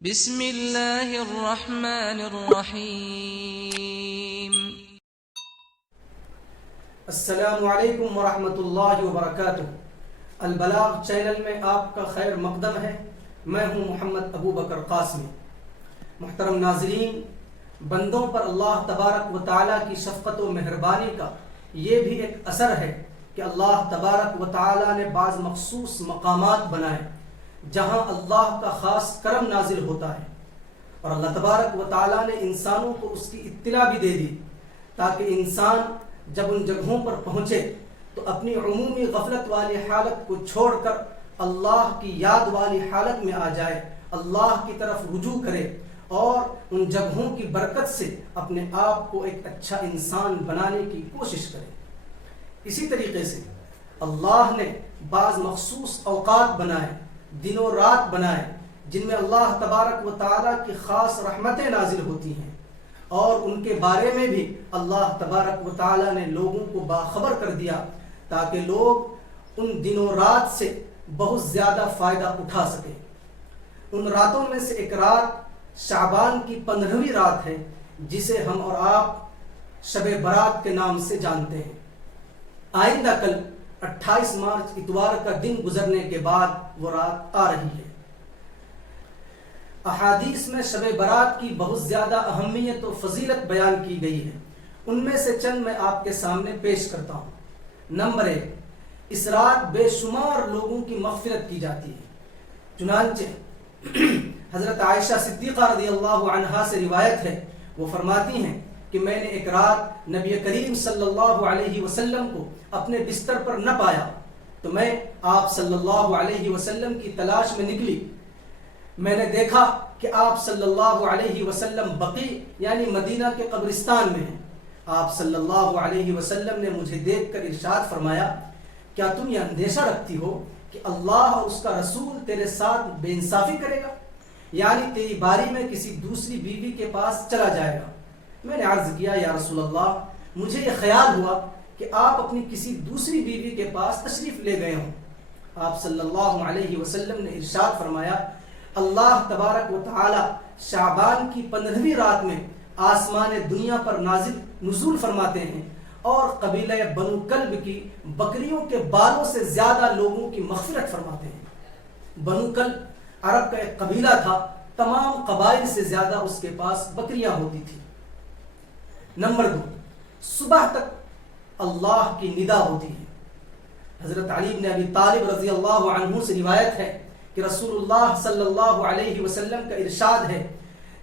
بسم اللہ الرحمن الرحیم۔ السلام علیکم ورحمۃ اللہ وبرکاتہ۔ البلاغ چینل میں آپ کا خیر مقدم ہے۔ میں ہوں محمد ابو بکر قاسمی۔ محترم ناظرین، بندوں پر اللہ تبارک و تعالیٰ کی شفقت و مہربانی کا یہ بھی ایک اثر ہے کہ اللہ تبارک و تعالیٰ نے بعض مخصوص مقامات بنائے جہاں اللہ کا خاص کرم نازل ہوتا ہے، اور اللہ تبارک و تعالیٰ نے انسانوں کو اس کی اطلاع بھی دے دی تاکہ انسان جب ان جگہوں پر پہنچے تو اپنی عمومی غفلت والی حالت کو چھوڑ کر اللہ کی یاد والی حالت میں آ جائے، اللہ کی طرف رجوع کرے اور ان جگہوں کی برکت سے اپنے آپ کو ایک اچھا انسان بنانے کی کوشش کرے۔ اسی طریقے سے اللہ نے بعض مخصوص اوقات بنائے، دن و رات بنائے، جن میں اللہ تبارک و تعالیٰ کی خاص رحمتیں نازل ہوتی ہیں، اور ان کے بارے میں بھی اللہ تبارک و تعالیٰ نے لوگوں کو باخبر کر دیا تاکہ لوگ ان دن و رات سے بہت زیادہ فائدہ اٹھا سکیں۔ ان راتوں میں سے ایک رات شعبان کی 15ویں رات ہے، جسے ہم اور آپ شب برات کے نام سے جانتے ہیں۔ آئندہ کل 28 مارچ اتوار کا دن گزرنے کے بعد وہ رات آ رہی ہے۔ احادیث میں شب برات کی بہت زیادہ اہمیت و فضیلت بیان کی گئی ہے۔ ان میں سے چند میں آپ کے سامنے پیش کرتا ہوں۔ نمبر 1، اس رات بے شمار لوگوں کی مغفرت کی جاتی ہے۔ چنانچہ حضرت عائشہ صدیقہ رضی اللہ عنہا سے روایت ہے، وہ فرماتی ہیں کہ میں نے ایک رات نبی کریم صلی اللہ علیہ وسلم کو اپنے بستر پر نہ پایا تو میں آپ صلی اللہ علیہ وسلم کی تلاش میں نکلی۔ میں نے دیکھا کہ آپ صلی اللہ علیہ وسلم بقیع یعنی مدینہ کے قبرستان میں ہیں۔ آپ صلی اللہ علیہ وسلم نے مجھے دیکھ کر ارشاد فرمایا، کیا تم یہ اندیشہ رکھتی ہو کہ اللہ اور اس کا رسول تیرے ساتھ بے انصافی کرے گا، یعنی تیری باری میں کسی دوسری بیوی کے پاس چلا جائے گا؟ میں نے عرض کیا، یا رسول اللہ، مجھے یہ خیال ہوا کہ آپ اپنی کسی دوسری بیوی کے پاس تشریف لے گئے ہوں۔ آپ صلی اللہ علیہ وسلم نے ارشاد فرمایا، اللہ تبارک و تعالی شعبان کی 15ویں رات میں آسمان دنیا پر نزول فرماتے ہیں اور قبیلہ بنو کلب کی بکریوں کے بالوں سے زیادہ لوگوں کی مغفرت فرماتے ہیں۔ بنو کلب عرب کا ایک قبیلہ تھا، تمام قبائل سے زیادہ اس کے پاس بکریاں ہوتی تھیں۔ نمبر 2، صبح تک اللہ کی ندا ہوتی ہے۔ حضرت علی بن ابی طالب رضی اللہ عنہ سے روایت ہے کہ رسول اللہ صلی اللہ علیہ وسلم کا ارشاد ہے،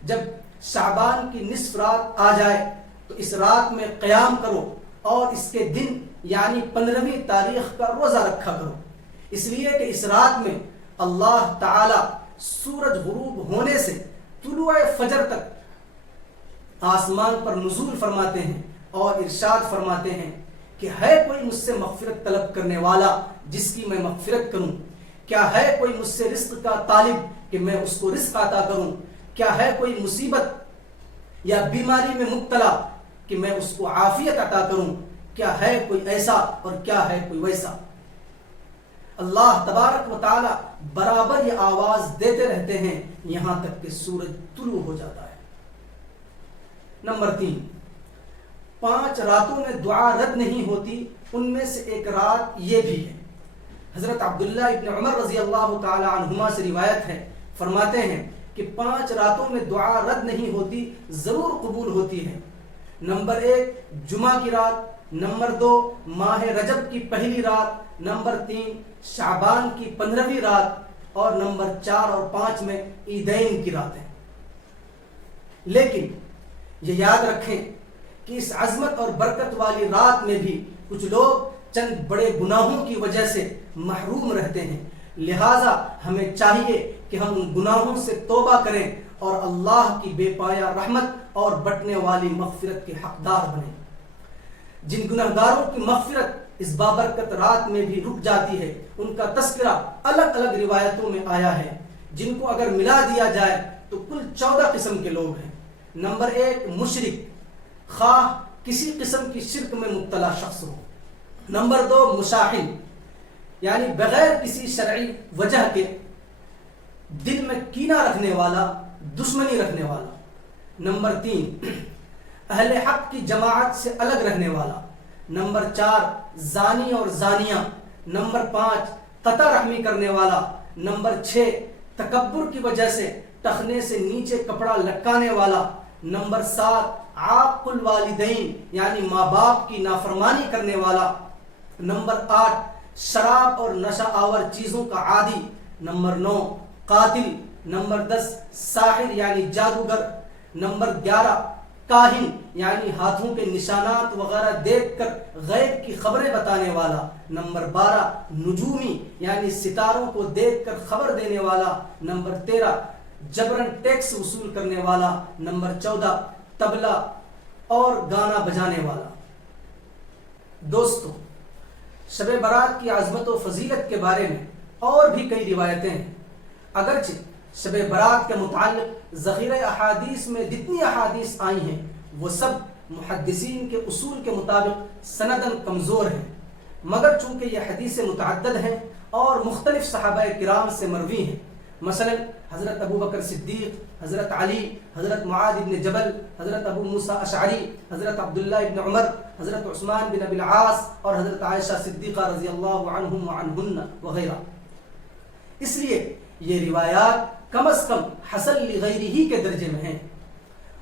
جب شعبان کی نصف رات آ جائے تو اس رات میں قیام کرو اور اس کے دن یعنی 15ویں تاریخ کا روزہ رکھا کرو، اس لیے کہ اس رات میں اللہ تعالی سورج غروب ہونے سے طلوع فجر تک آسمان پر نزول فرماتے ہیں اور ارشاد فرماتے ہیں کہ ہے کوئی مجھ سے مغفرت طلب کرنے والا جس کی میں مغفرت کروں؟ کیا ہے کوئی مجھ سے رزق کا طالب کہ میں اس کو رزق عطا کروں؟ کیا ہے کوئی مصیبت یا بیماری میں مبتلا کہ میں اس کو عافیت عطا کروں؟ کیا ہے کوئی ایسا اور کیا ہے کوئی ویسا؟ اللہ تبارک و تعالی برابر یہ آواز دیتے رہتے ہیں یہاں تک کہ سورج طلوع ہو جاتا ہے۔ نمبر 3، 5 راتوں میں دعا رد نہیں ہوتی، ان میں سے ایک رات یہ بھی ہے۔ حضرت عبداللہ ابن عمر رضی اللہ تعالی عنہما سے روایت ہے، فرماتے ہیں کہ 5 راتوں میں دعا رد نہیں ہوتی، ضرور قبول ہوتی ہے۔ نمبر 1، جمعہ کی رات، نمبر 2، ماہ رجب کی پہلی رات، نمبر 3، شعبان کی 15ویں رات، اور نمبر 4 اور 5 میں عیدین کی راتیں۔ لیکن یہ یاد رکھیں کہ اس عظمت اور برکت والی رات میں بھی کچھ لوگ چند بڑے گناہوں کی وجہ سے محروم رہتے ہیں، لہٰذا ہمیں چاہیے کہ ہم ان گناہوں سے توبہ کریں اور اللہ کی بے پایا رحمت اور بٹنے والی مغفرت کے حقدار بنیں۔ جن گناہگاروں کی مغفرت اس بابرکت رات میں بھی رک جاتی ہے، ان کا تذکرہ الگ الگ روایتوں میں آیا ہے، جن کو اگر ملا دیا جائے تو کل 14 قسم کے لوگ ہیں۔ نمبر 1، مشرک، خواہ کسی قسم کی شرک میں مبتلا شخص ہو۔ نمبر 2، مشاحن، یعنی بغیر کسی شرعی وجہ کے دل میں کینہ رکھنے والا دشمنی رکھنے والا. نمبر 3 اہل حق کی جماعت سے الگ رہنے والا. نمبر 4 زانی اور زانیہ. نمبر 5 قطع رحمی کرنے والا. نمبر 6 تکبر کی وجہ سے ٹخنے سے نیچے کپڑا لٹکانے والا. نمبر 7 عاق الوالدین یعنی ماں باپ کی نافرمانی کرنے والا. نمبر 8 شراب اور نشہ آور چیزوں کا عادی. نمبر 9 قاتل. نمبر 10 ساحر یعنی جادوگر. نمبر 11 کاہن یعنی ہاتھوں کے نشانات وغیرہ دیکھ کر غیب کی خبریں بتانے والا. نمبر 12 نجومی یعنی ستاروں کو دیکھ کر خبر دینے والا. نمبر 13 جبرن ٹیکس وصول کرنے والا. نمبر 14 طبلہ اور گانا بجانے والا. دوستو، شب برات کی عظمت و فضیلت کے بارے میں اور بھی کئی روایتیں ہیں. اگرچہ شب برات کے متعلق ذخیرہ احادیث میں جتنی احادیث آئی ہیں وہ سب محدثین کے اصول کے مطابق سندن کمزور ہیں، مگر چونکہ یہ حدیث متعدد ہیں اور مختلف صحابہ کرام سے مروی ہیں، مثلا حضرت ابو بکر صدیق، حضرت علی، حضرت معاذ بن جبل، حضرت ابو موسیٰ اشعری، حضرت عبداللہ بن عمر، حضرت عثمان بن ابی العاص اور حضرت عائشہ صدیقہ رضی اللہ عنہم وعنہن وغیرہ. اس لیے یہ روایات کم از کم حسن لغیرہ کے درجے میں ہیں.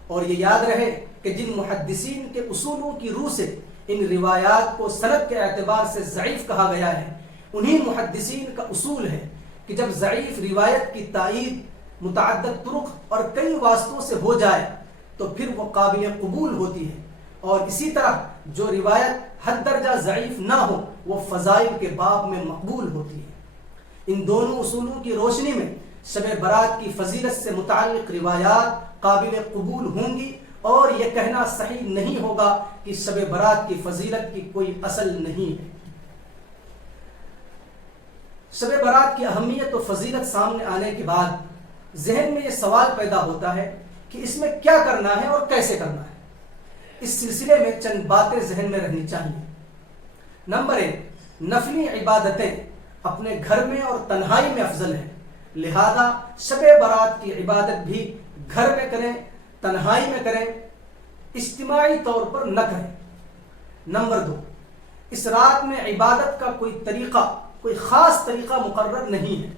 اور یہ یاد رہے کہ جن محدثین کے اصولوں کی روح سے ان روایات کو سند کے اعتبار سے ضعیف کہا گیا ہے، انہی محدثین کا اصول ہے کہ جب ضعیف روایت کی تائید متعدد طرق اور کئی واسطوں سے ہو جائے تو پھر وہ قابل قبول ہوتی ہے، اور اسی طرح جو روایت حد درجہ ضعیف نہ ہو وہ فضائل کے باب میں مقبول ہوتی ہے. ان دونوں اصولوں کی روشنی میں شب برات کی فضیلت سے متعلق روایات قابل قبول ہوں گی، اور یہ کہنا صحیح نہیں ہوگا کہ شب برات کی فضیلت کی کوئی اصل نہیں ہے. شب برات کی اہمیت و فضیلت سامنے آنے کے بعد ذہن میں یہ سوال پیدا ہوتا ہے کہ اس میں کیا کرنا ہے اور کیسے کرنا ہے. اس سلسلے میں چند باتیں ذہن میں رہنی چاہیے. نمبر 1 نفلی عبادتیں اپنے گھر میں اور تنہائی میں افضل ہیں، لہذا شب برات کی عبادت بھی گھر میں کریں، تنہائی میں کریں، اجتماعی طور پر نہ کریں. نمبر 2 اس رات میں عبادت کا کوئی خاص طریقہ مقرر نہیں ہے.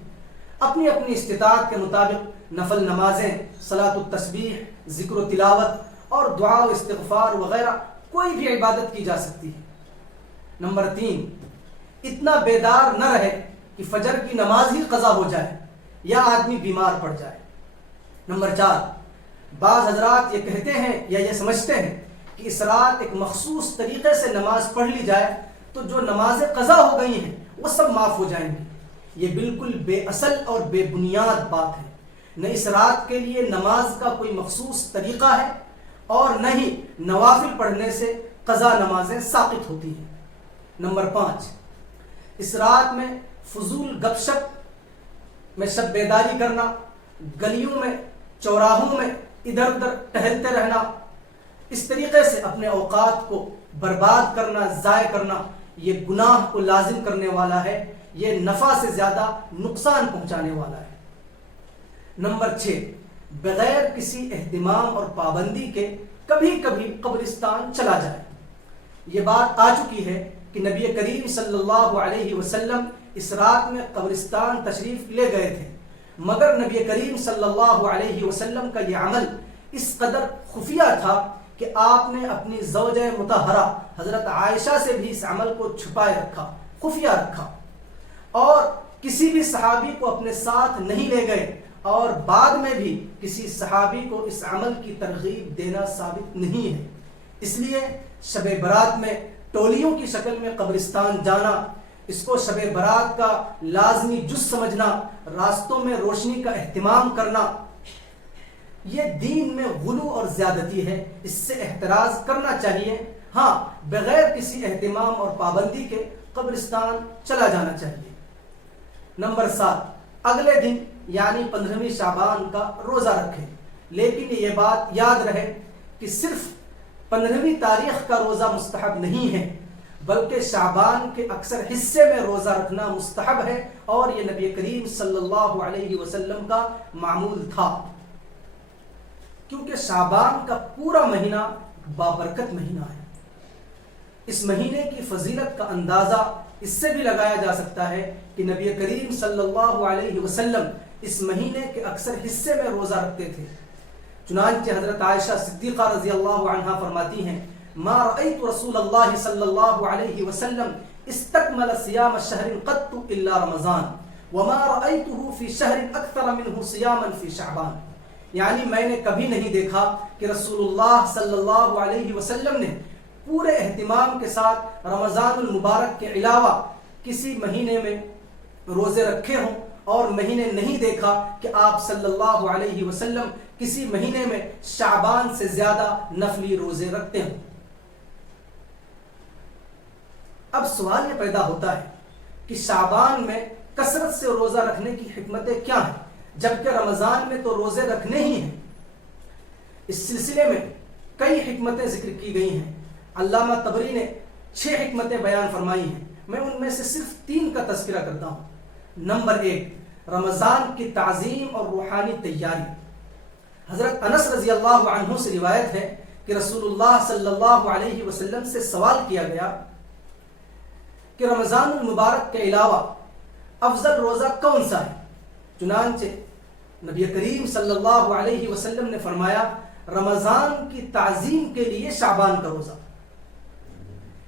اپنی اپنی استطاعت کے مطابق نفل نمازیں، صلاۃ التسبیح، ذکر و تلاوت اور دعا و استغفار وغیرہ کوئی بھی عبادت کی جا سکتی ہے. نمبر 3 اتنا بیدار نہ رہے کہ فجر کی نماز ہی قضا ہو جائے یا آدمی بیمار پڑ جائے. نمبر 4 بعض حضرات یہ کہتے ہیں یا یہ سمجھتے ہیں کہ اس رات ایک مخصوص طریقے سے نماز پڑھ لی جائے تو جو نمازیں قضا ہو گئی ہیں وہ سب معاف ہو جائیں گی. یہ بالکل بے اصل اور بے بنیاد بات ہے. نہ اس رات کے لیے نماز کا کوئی مخصوص طریقہ ہے اور نہ ہی نوافل پڑھنے سے قضا نمازیں ساقط ہوتی ہیں. نمبر 5 اس رات میں فضول گپ شپ میں شب بیداری کرنا، گلیوں میں چوراہوں میں ادھر ادھر ٹہلتے رہنا، اس طریقے سے اپنے اوقات کو برباد کرنا، ضائع کرنا، یہ گناہ کو لازم کرنے والا ہے، یہ نفع سے زیادہ نقصان پہنچانے والا ہے. نمبر 6 بغیر کسی اہتمام اور پابندی کے کبھی کبھی قبرستان چلا جائے. یہ بات آ چکی ہے کہ نبی کریم صلی اللہ علیہ وسلم اس رات میں قبرستان تشریف لے گئے تھے، مگر نبی کریم صلی اللہ علیہ وسلم کا یہ عمل اس قدر خفیہ تھا کہ آپ نے اپنی زوجہ مطہرہ حضرت عائشہ سے بھی اس عمل کو چھپائے رکھا، خفیہ رکھا، اور کسی بھی صحابی کو اپنے ساتھ نہیں لے گئے، اور بعد میں بھی کسی صحابی کو اس عمل کی ترغیب دینا ثابت نہیں ہے. اس لیے شب برات میں ٹولیوں کی شکل میں قبرستان جانا، اس کو شب برات کا لازمی جز سمجھنا، راستوں میں روشنی کا اہتمام کرنا، یہ دین میں غلو اور زیادتی ہے. اس سے احتراز کرنا چاہیے. ہاں بغیر کسی اہتمام اور پابندی کے قبرستان چلا جانا چاہیے. نمبر 7 اگلے دن یعنی 15ویں شعبان کا روزہ رکھیں، لیکن یہ بات یاد رہے کہ صرف 15ویں تاریخ کا روزہ مستحب نہیں ہے، بلکہ شعبان کے اکثر حصے میں روزہ رکھنا مستحب ہے، اور یہ نبی کریم صلی اللہ علیہ وسلم کا معمول تھا. کیونکہ شعبان کا پورا مہینہ بابرکت مہینہ ہے۔ اس مہینے کی فضیلت کا اندازہ اس سے بھی لگایا جا سکتا ہے کہ نبی کریم صلی اللہ علیہ وسلم اس مہینے کے اکثر حصے میں روزہ رکھتے تھے۔ چنانچہ حضرت عائشہ صدیقہ رضی اللہ عنہا فرماتی ہیں ما رأيت رسول اللہ صلی اللہ علیہ وسلم استکمل صیام شہر قط الا رمضان وما رأيته في شهر اکثر منه صیاما في شعبان، یعنی میں نے کبھی نہیں دیکھا کہ رسول اللہ صلی اللہ علیہ وسلم نے پورے اہتمام کے ساتھ رمضان المبارک کے علاوہ کسی مہینے میں روزے رکھے ہوں، اور مہینے نہیں دیکھا کہ آپ صلی اللہ علیہ وسلم کسی مہینے میں شعبان سے زیادہ نفلی روزے رکھتے ہوں۔ اب سوال یہ پیدا ہوتا ہے کہ شعبان میں کثرت سے روزہ رکھنے کی حکمتیں کیا ہیں، جبکہ رمضان میں تو روزے رکھنے ہی ہیں؟ اس سلسلے میں کئی حکمتیں ذکر کی گئی ہیں۔ علامہ طبری نے 6 حکمتیں بیان فرمائی ہیں، میں ان میں سے صرف 3 کا تذکرہ کرتا ہوں۔ نمبر 1، رمضان کی تعظیم اور روحانی تیاری۔ حضرت انس رضی اللہ عنہ سے روایت ہے کہ رسول اللہ صلی اللہ علیہ وسلم سے سوال کیا گیا کہ رمضان المبارک کے علاوہ افضل روزہ کون سا ہے؟ چنانچہ نبی کریم صلی اللہ علیہ وسلم نے فرمایا رمضان کی تعظیم کے لیے شعبان کا روزہ،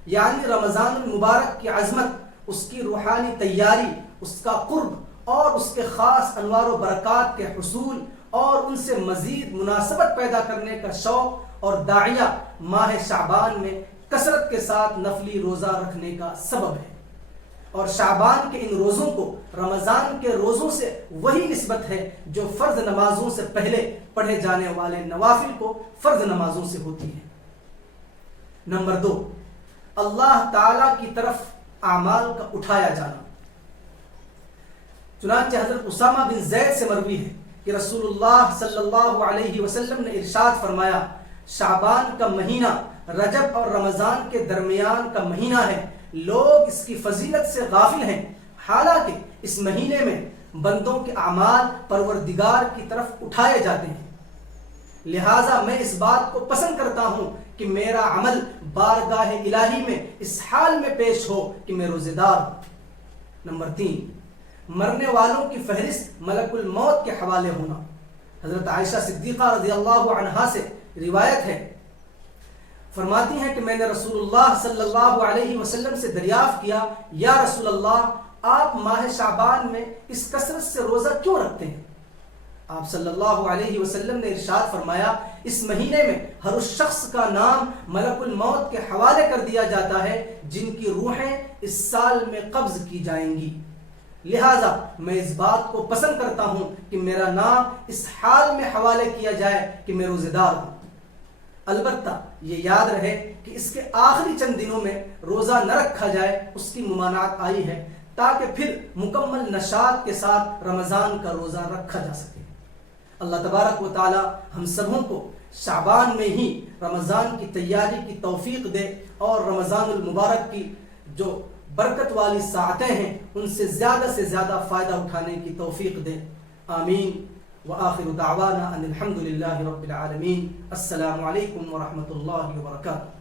یعنی رمضان المبارک کی عظمت، اس کی روحانی تیاری، اس کا قرب اور اس کے خاص انوار و برکات کے حصول اور ان سے مزید مناسبت پیدا کرنے کا شوق اور داعیہ ماہ شعبان میں کثرت کے ساتھ نفلی روزہ رکھنے کا سبب ہے، اور شعبان کے ان روزوں کو رمضان کے روزوں سے وہی نسبت ہے جو فرض نمازوں سے پہلے پڑھے جانے والے نوافل کو فرض نمازوں سے ہوتی ہے۔ نمبر 2، اللہ تعالی کی طرف اعمال کا اٹھایا جانا۔ چنانچہ حضرت اسامہ بن زید سے مروی ہے کہ رسول اللہ صلی اللہ علیہ وسلم نے ارشاد فرمایا شعبان کا مہینہ رجب اور رمضان کے درمیان کا مہینہ ہے، لوگ اس کی فضیلت سے غافل ہیں، حالانکہ اس مہینے میں بندوں کے اعمال پروردگار کی طرف اٹھائے جاتے ہیں، لہٰذا میں اس بات کو پسند کرتا ہوں کہ میرا عمل بارگاہ الہی میں اس حال میں پیش ہو کہ میں روزے دار ہوں۔ نمبر 3، مرنے والوں کی فہرست ملک الموت کے حوالے ہونا۔ حضرت عائشہ صدیقہ رضی اللہ عنہا سے روایت ہے، فرماتی ہیں کہ میں نے رسول اللہ صلی اللہ علیہ وسلم سے دریافت کیا یا رسول اللہ آپ ماہ شعبان میں اس کثرت سے روزہ کیوں رکھتے ہیں؟ آپ صلی اللہ علیہ وسلم نے ارشاد فرمایا اس مہینے میں ہر اس شخص کا نام ملک الموت کے حوالے کر دیا جاتا ہے جن کی روحیں اس سال میں قبض کی جائیں گی، لہٰذا میں اس بات کو پسند کرتا ہوں کہ میرا نام اس حال میں حوالے کیا جائے کہ میں روزے دار ہوں۔ البتہ یہ یاد رہے کہ اس کے آخری چند دنوں میں روزہ نہ رکھا جائے، اس کی ممانعت آئی ہے تاکہ پھر مکمل نشاط کے ساتھ رمضان کا روزہ رکھا جا سکے۔ اللہ تبارک و تعالی ہم سبوں کو شعبان میں ہی رمضان کی تیاری کی توفیق دے اور رمضان المبارک کی جو برکت والی ساعتیں ہیں ان سے زیادہ فائدہ اٹھانے کی توفیق دے، آمین۔ وآخر دعوانا ان الحمد للہ رب العالمین۔ السلام علیکم ورحمۃ اللہ وبرکاتہ۔